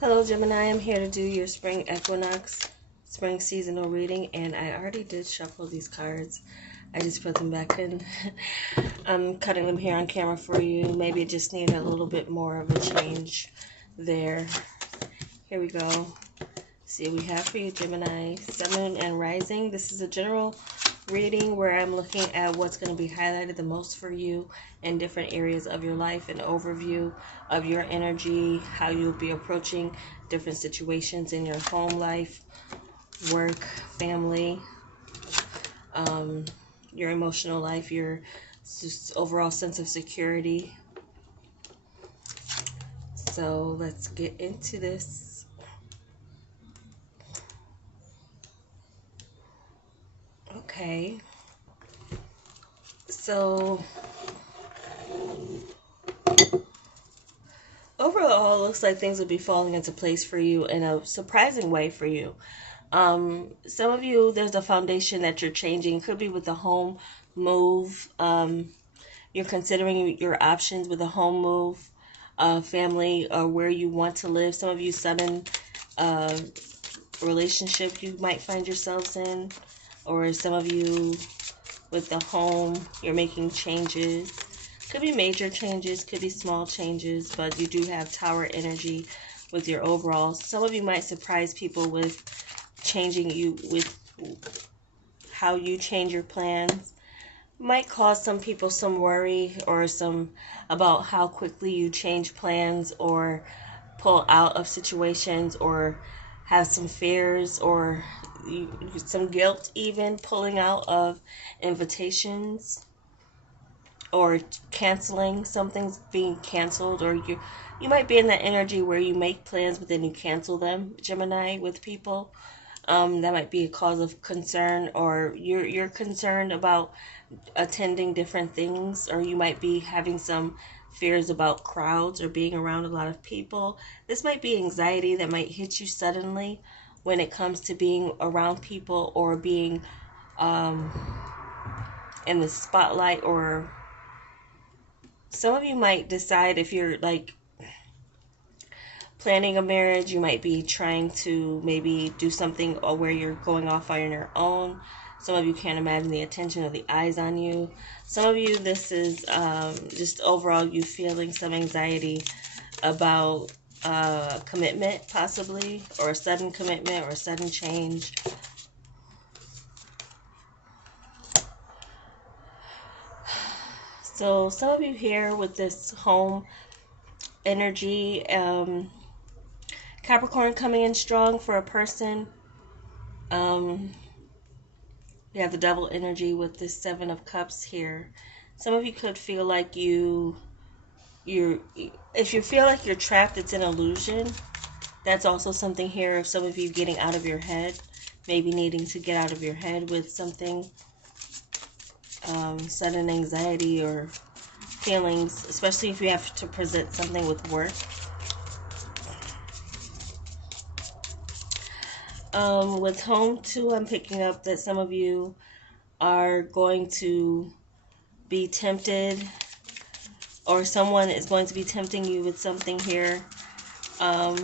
Hello Gemini, I'm here to do your spring equinox, spring seasonal reading, and I already did shuffle these cards. I just put them back in. I'm cutting them here on camera for you. Maybe it just needed a little bit more of a change there. Here we go. See what we have for you, Gemini. Sun, Moon, and Rising. This is a general reading where I'm looking at what's going to be highlighted the most for you in different areas of your life, an overview of your energy, how you'll be approaching different situations in your home life, work, family, your emotional life, your overall sense of security. So let's get into this. Okay. So overall, it looks like things will be falling into place for you in a surprising way for you. Some of you, there's a foundation that you're changing. Could be with a home move. You're considering your options with a home move, family, or where you want to live. Some of you, sudden relationship you might find yourselves in, or some of you with the home, you're making changes. Could be major changes, could be small changes, but you do have Tower energy with your overall. Some of you might surprise people with changing you, with how you change your plans. Might cause some people some worry or some about how quickly you change plans or pull out of situations, or have some fears or some guilt even pulling out of invitations, or canceling something's being canceled, or you might be in that energy where you make plans but then you cancel them, Gemini, with people. That might be a cause of concern, or you're concerned about attending different things, or you might be having some fears about crowds or being around a lot of people. This might be anxiety that might hit you suddenly when it comes to being around people or being in the spotlight. Or some of you might decide, if you're like planning a marriage, you might be trying to maybe do something where you're going off on your own. Some of you can't imagine the attention of the eyes on you. Some of you, this is just overall you feeling some anxiety about commitment, possibly, or a sudden commitment or a sudden change. So some of you here with this home energy, Capricorn coming in strong for a person. You have the Devil energy with this Seven of Cups here. Some of you could feel like if you feel like you're trapped, it's an illusion. That's also something here of some of you getting out of your head, maybe needing to get out of your head with something, sudden anxiety or feelings, especially if you have to present something with work. With home too, I'm picking up that some of you are going to be tempted, or someone is going to be tempting you with something here. But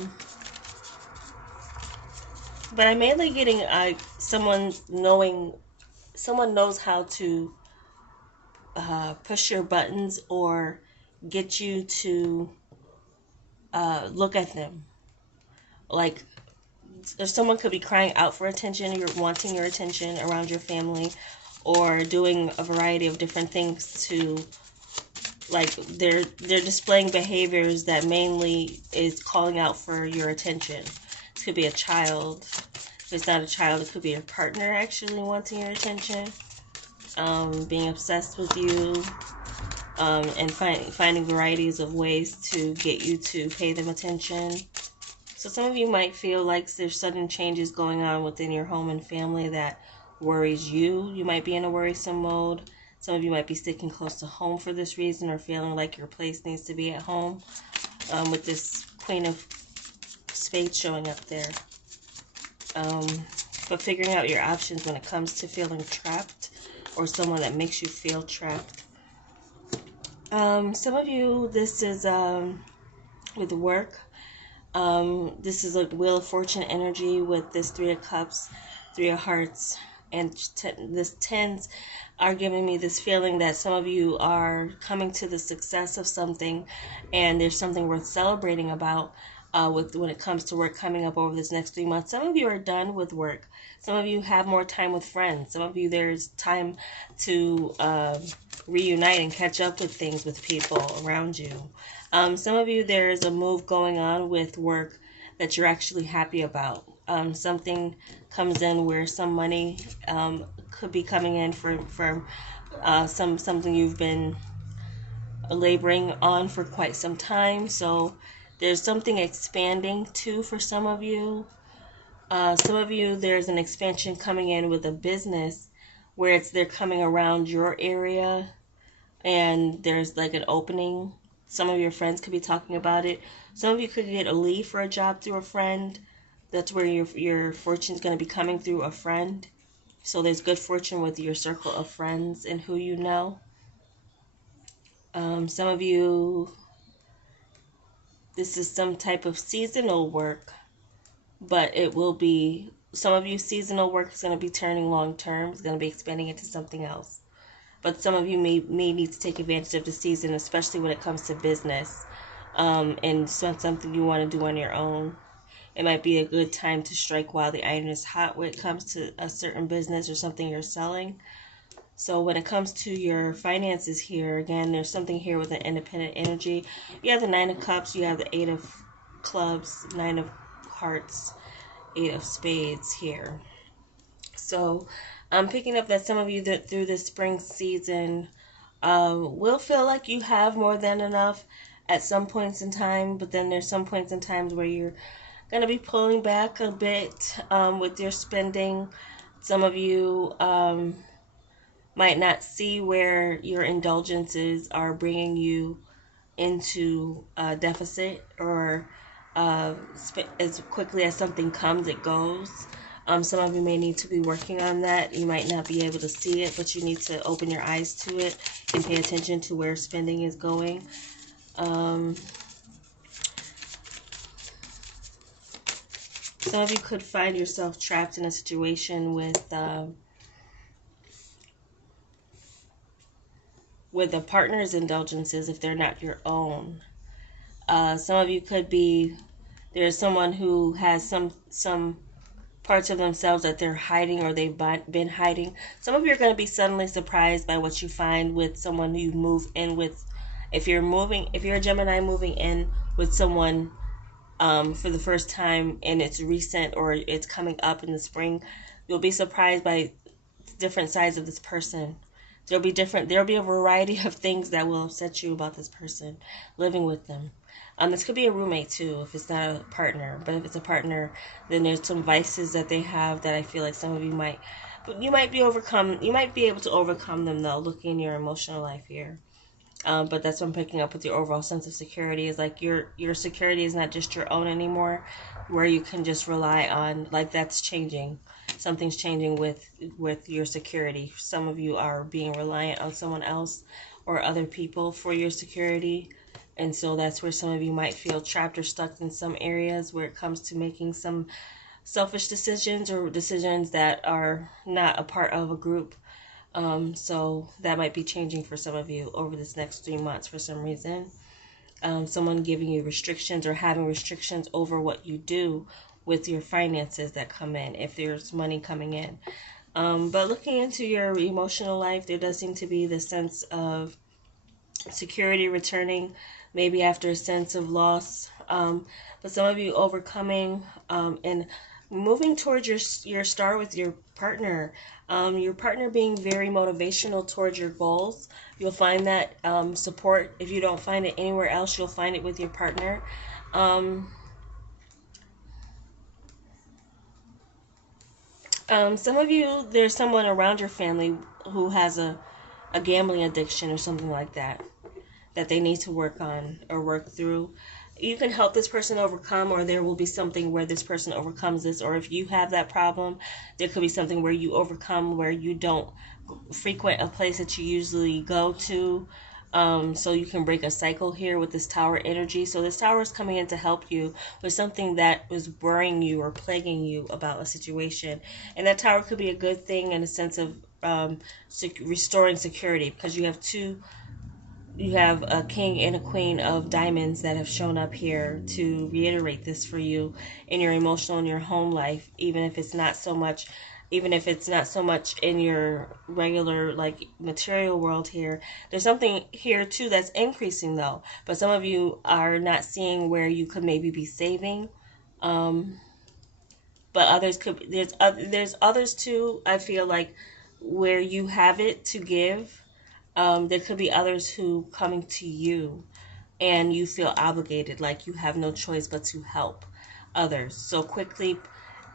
I'm mainly getting someone knows how to push your buttons or get you to look at them. Like, if someone could be crying out for attention, you're wanting your attention around your family, or doing a variety of different things to, like, they're displaying behaviors that mainly is calling out for your attention. It could be a child. If it's not a child, it could be your partner actually wanting your attention, being obsessed with you, and finding varieties of ways to get you to pay them attention. So some of you might feel like there's sudden changes going on within your home and family that worries you. You might be in a worrisome mode. Some of you might be sticking close to home for this reason, or feeling like your place needs to be at home, with this Queen of Spades showing up there. But figuring out your options when it comes to feeling trapped, or someone that makes you feel trapped. Some of you, this is with work. This is like Wheel of Fortune energy with this Three of Cups, Three of Hearts, and this tens are giving me this feeling that some of you are coming to the success of something, and there's something worth celebrating about with when it comes to work coming up over this next 3 months. Some of you are done with work. Some of you have more time with friends. Some of you there's time to reunite and catch up with things with people around you. Some of you there's a move going on with work that you're actually happy about. Something comes in where some money could be coming in for something you've been laboring on for quite some time. So there's something expanding too for some of you. Some of you there's an expansion coming in with a business where they're coming around your area and there's like an opening. Some of your friends could be talking about it. Some of you could get a lead for a job through a friend. That's where your fortune is going to be coming through a friend. So there's good fortune with your circle of friends and who you know. Some of you, this is some type of seasonal work, but it will be, some of you seasonal work is going to be turning long term. It's going to be expanding into something else. But some of you may need to take advantage of the season, especially when it comes to business, and something you want to do on your own. It might be a good time to strike while the iron is hot when it comes to a certain business or something you're selling. So when it comes to your finances here, again, there's something here with an independent energy. You have the Nine of Cups, you have the Eight of Clubs, Nine of Hearts, Eight of Spades here. So I'm picking up that some of you that through this spring season will feel like you have more than enough at some points in time, but then there's some points in times where you're going to be pulling back a bit with your spending. Some of you might not see where your indulgences are bringing you into a deficit, or as quickly as something comes, it goes. Some of you may need to be working on that. You might not be able to see it, but you need to open your eyes to it and pay attention to where spending is going. Some of you could find yourself trapped in a situation with a partner's indulgences if they're not your own. Some of you could be, there's someone who has some parts of themselves that they're hiding or they've been hiding. Some of you are going to be suddenly surprised by what you find with someone you move in with. If you're a Gemini moving in with someone for the first time and it's recent or it's coming up in the spring, you'll be surprised by different sides of this person. There'll be a variety of things that will upset you about this person living with them. This could be a roommate too, if it's not a partner. But if it's a partner, then there's some vices that they have that I feel like some of you might be able to overcome them though, looking in your emotional life here. But that's what I'm picking up with your overall sense of security, is like your security is not just your own anymore, where you can just rely on, like that's changing. Something's changing with your security. Some of you are being reliant on someone else or other people for your security. And so that's where some of you might feel trapped or stuck in some areas where it comes to making some selfish decisions or decisions that are not a part of a group. So that might be changing for some of you over this next 3 months for some reason. Someone giving you restrictions or having restrictions over what you do with your finances that come in, if there's money coming in. But looking into your emotional life, there does seem to be the sense of security returning, maybe after a sense of loss. But some of you overcoming and moving towards your star with your partner. Your partner being very motivational towards your goals. You'll find that support. If you don't find it anywhere else, you'll find it with your partner. Some of you, there's someone around your family who has a gambling addiction or something like that they need to work on or work through. You can help this person overcome, or there will be something where this person overcomes this. Or if you have that problem, there could be something where you overcome, where you don't frequent a place that you usually go to. So you can break a cycle here with this Tower energy. So this Tower is coming in to help you with something that was worrying you or plaguing you about a situation. And that Tower could be a good thing in a sense of restoring security, because you have a King and a Queen of Diamonds that have shown up here to reiterate this for you in your emotional and your home life, even if it's not so much in your regular like material world here. There's something here too that's increasing though, but some of you are not seeing where you could maybe be saving. But others could, there's others too, I feel like, where you have it to give. There could be others who coming to you and you feel obligated, like you have no choice but to help others. So quickly,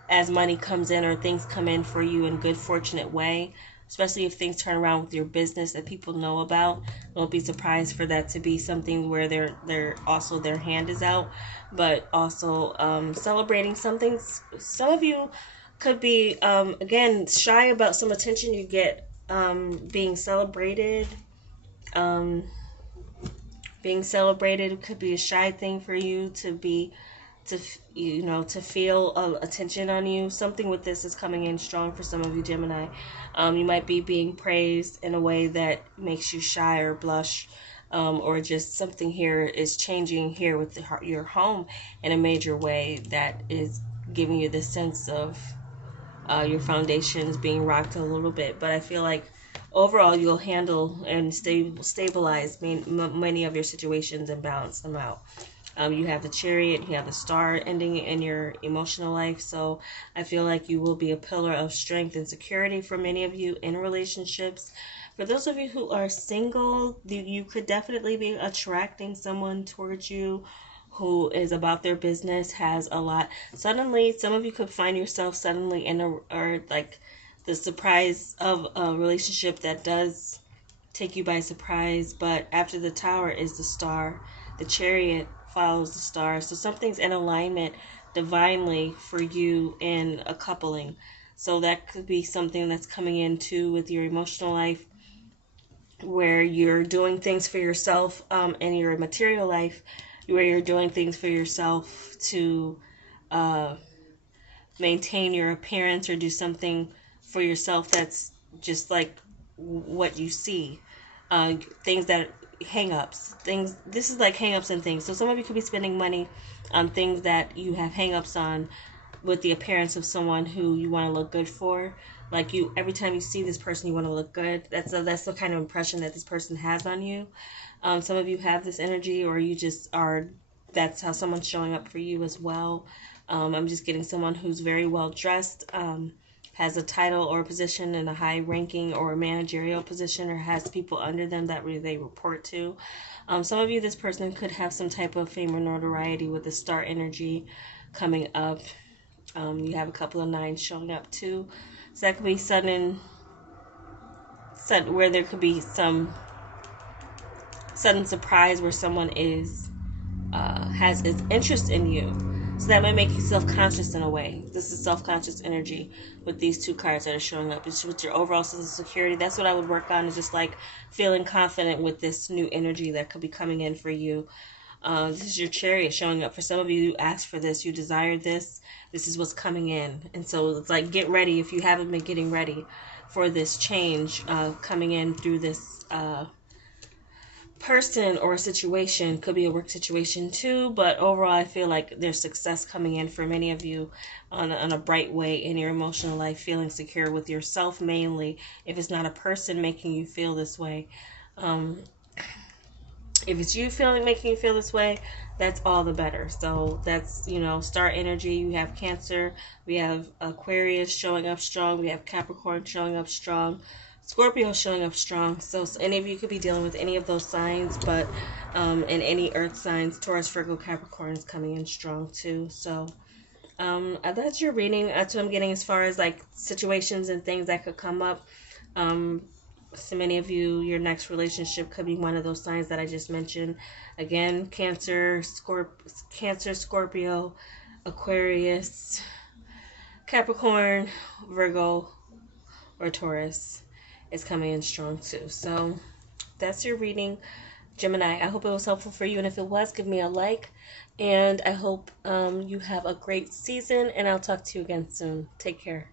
as money comes in or things come in for you in a good, fortunate way, especially if things turn around with your business that people know about, don't be surprised for that to be something where they're also their hand is out, but also celebrating something. Some of you could be again shy about some attention you get being celebrated. Um, Being celebrated could be a shy thing for you to be, to feel attention on you. Something with this is coming in strong for some of you, Gemini. You might be being praised in a way that makes you shy or blush, or just something here is changing here with your home in a major way that is giving you the sense of your foundations being rocked a little bit. But I feel like overall you'll handle and stabilize many of your situations and balance them out. You have the Chariot, you have the Star ending in your emotional life. So I feel like you will be a pillar of strength and security for many of you in relationships. For those of you who are single, you could definitely be attracting someone towards you who is about their business, has a lot. Suddenly, some of you could find yourself suddenly in or like the surprise of a relationship that does take you by surprise. But after the Tower is the Star. The Chariot follows the Star. So something's in alignment divinely for you in a coupling. So that could be something that's coming in too with your emotional life, where you're doing things for yourself, in your material life, where you're doing things for yourself to maintain your appearance or do something for yourself that's just like what you see. Things that hang-ups, things, this is like hang-ups and things. So some of you could be spending money on things that you have hang-ups on with the appearance of someone who you want to look good for. Like you, every time you see this person, you want to look good. That's the kind of impression that this person has on you. Some of you have this energy, or you just are. That's how someone's showing up for you as well. I'm just getting someone who's very well dressed, has a title or a position in a high ranking or a managerial position, or has people under them that they report to. Some of you, this person could have some type of fame or notoriety with the Star energy coming up. You have a couple of 9s showing up too. So that could be sudden, where there could be some sudden surprise where someone has its interest in you. So that might make you self-conscious in a way. This is self-conscious energy with these 2 cards that are showing up. It's with your overall sense of security. That's what I would work on, is just like feeling confident with this new energy that could be coming in for you. This is your Chariot showing up. For some of you, you asked for this, you desired this. This is what's coming in. And so it's like, get ready if you haven't been getting ready for this change coming in through this person or situation. Could be a work situation too, but overall I feel like there's success coming in for many of you on a bright way in your emotional life, feeling secure with yourself mainly. If it's not a person making you feel this way, if it's you making you feel this way, that's all the better. So that's, Star energy. You have Cancer, we have Aquarius showing up strong, we have Capricorn showing up strong, Scorpio showing up strong. So any of you could be dealing with any of those signs, but in any earth signs, Taurus, Virgo, Capricorn is coming in strong too. So that's your reading. That's what I'm getting as far as like situations and things that could come up. So many of you, your next relationship could be one of those signs that I just mentioned. Again, Cancer, Scorpio, Aquarius, Capricorn, Virgo, or Taurus is coming in strong too. So that's your reading. Gemini. I hope it was helpful for you, and if it was, give me a like. And I hope you have a great season, and I'll talk to you again soon. Take care.